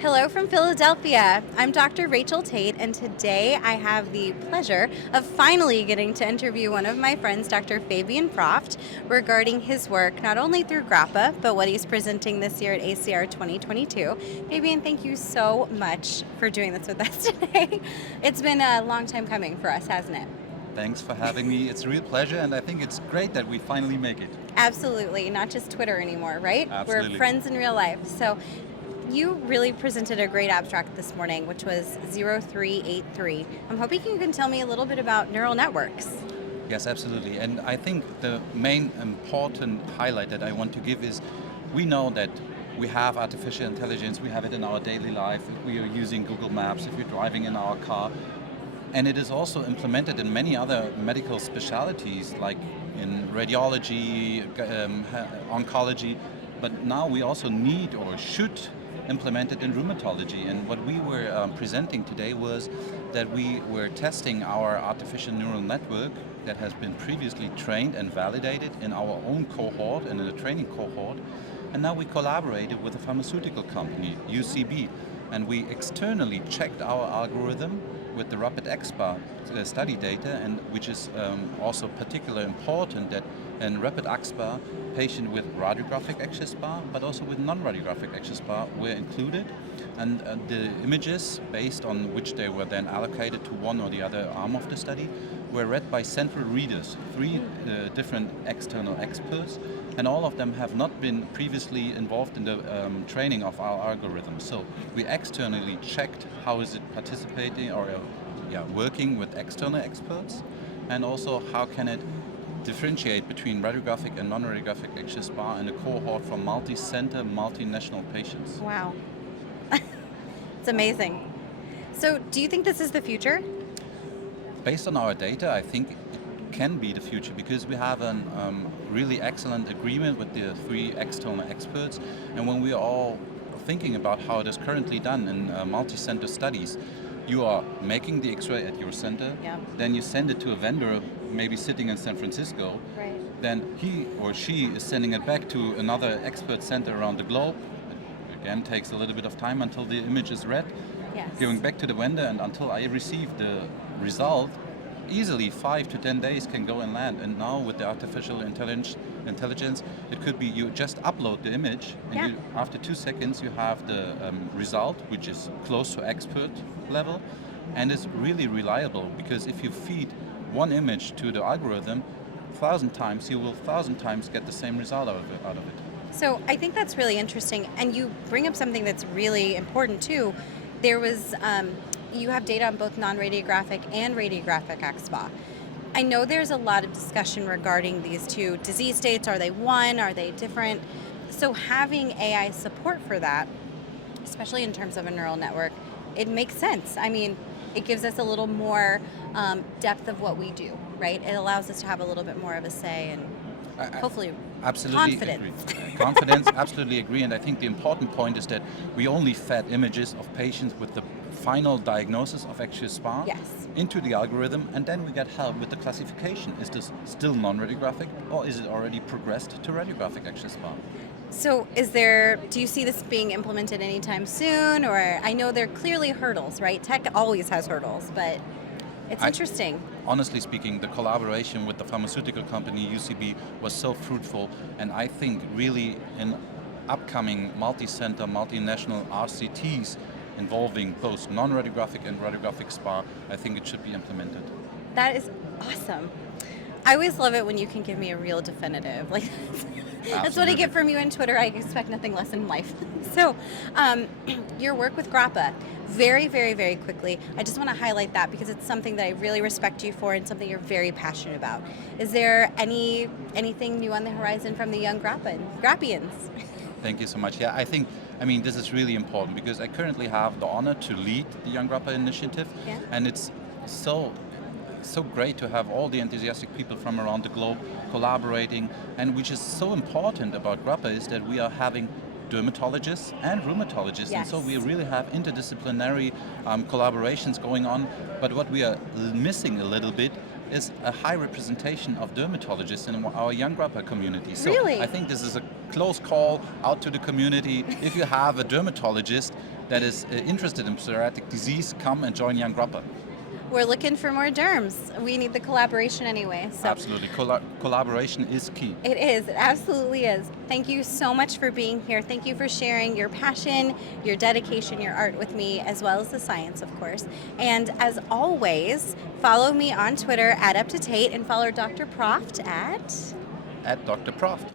Hello from Philadelphia. I'm Dr. Rachel Tate, and today I have the pleasure of finally getting to interview one of my friends, Dr. Fabian Proft, regarding his work not only through Grappa, but what he's presenting this year at ACR 2022. Fabian, thank you so much for doing this with us today. It's been a long time coming for us, hasn't it? Thanks for having me. It's a real pleasure, and I think it's great that we finally make it. Absolutely, not just Twitter anymore, right? Absolutely. We're friends in real life. So you really presented a great abstract this morning, which was 0383. I'm hoping you can tell me a little bit about neural networks. Yes, absolutely. And I think the main important highlight that I want to give is we know that we have artificial intelligence, we have it in our daily life, if we are using Google Maps, if you're driving in our car. And it is also implemented in many other medical specialties like in radiology, oncology. But now we also need or should implement it in rheumatology. And what we were presenting today was that we were testing our artificial neural network that has been previously trained and validated in our own cohort and in a training cohort. And now we collaborated with a pharmaceutical company, UCB, and we externally checked our algorithm with the Rapid XBAR study data, and which is also particularly important that in Rapid XBAR, patient with radiographic XBAR, but also with non-radiographic XBAR were included, and the images based on which they were then allocated to one or the other arm of the study were read by central readers, three different external experts, and all of them have not been previously involved in the training of our algorithm. So we externally checked how is it participating or working with external experts, and also how can it differentiate between radiographic and non-radiographic XBAR in a cohort from multi-center, multinational patients. Wow. It's amazing. So do you think this is the future? Based on our data, I think it can be the future because we have a really excellent agreement with the three external experts. And when we are all thinking about how it is currently done in multi-center studies, you are making the X-ray at your center, then you send it to a vendor, maybe sitting in San Francisco, Right. then he or she is sending it back to another expert center around the globe. It again takes a little bit of time until the image is read, Yes. going back to the vendor, and until I receive the result, easily 5 to 10 days can go and land. And now with the artificial intelligence, it could be you just upload the image, and after 2 seconds you have the result, which is close to expert level, and is really reliable, because if you feed one image to the algorithm 1,000 times, you will 1,000 times get the same result out of it. So I think that's really interesting, and you bring up something that's really important too. There was, you have data on both non-radiographic and radiographic XBAR. I know there's a lot of discussion regarding these two disease states. Are they one? Are they different? So having AI support for that, especially in terms of a neural network, it makes sense. I mean, it gives us a little more depth of what we do, right? It allows us to have a little bit more of a say and hopefully absolutely confidence. Agree. Confidence, absolutely agree. And I think the important point is that we only fed images of patients with the final diagnosis of XBAR into the algorithm, and then we get help with the classification. Is this still non-radiographic, or is it already progressed to radiographic XBAR? So do you see this being implemented anytime soon? Or I know there are clearly hurdles, right? Tech always has hurdles, but it's interesting. Honestly speaking, the collaboration with the pharmaceutical company UCB was so fruitful, and I think really in upcoming multi-center, multinational RCTs involving both non-radiographic and radiographic XBAR, I think it should be implemented. That is awesome. I always love it when you can give me a real definitive. Like that's what I get from you on Twitter. I expect nothing less in life. So your work with Grappa, very, very, very quickly, I just want to highlight that because it's something that I really respect you for and something you're very passionate about. Is there anything new on the horizon from the young Grappians? Thank you so much. Yeah, I mean, this is really important because I currently have the honor to lead the Young Grappa initiative, and it's so great to have all the enthusiastic people from around the globe collaborating. And which is so important about Grappa is that we are having dermatologists and rheumatologists, and so we really have interdisciplinary collaborations going on. But what we are missing a little bit is a high representation of dermatologists in our young grapper community. So Really? I think this is a close call out to the community. If you have a dermatologist that is interested in psoriatic disease, come and join Young Grapper. We're looking for more derms. We need the collaboration anyway. So Absolutely. Collaboration is key. it is. It absolutely is. Thank you so much for being here. Thank you for sharing your passion, your dedication, your art with me, as well as the science, of course. And as always, follow me on Twitter @UpToTate and follow Dr. Proft at At Dr. Proft.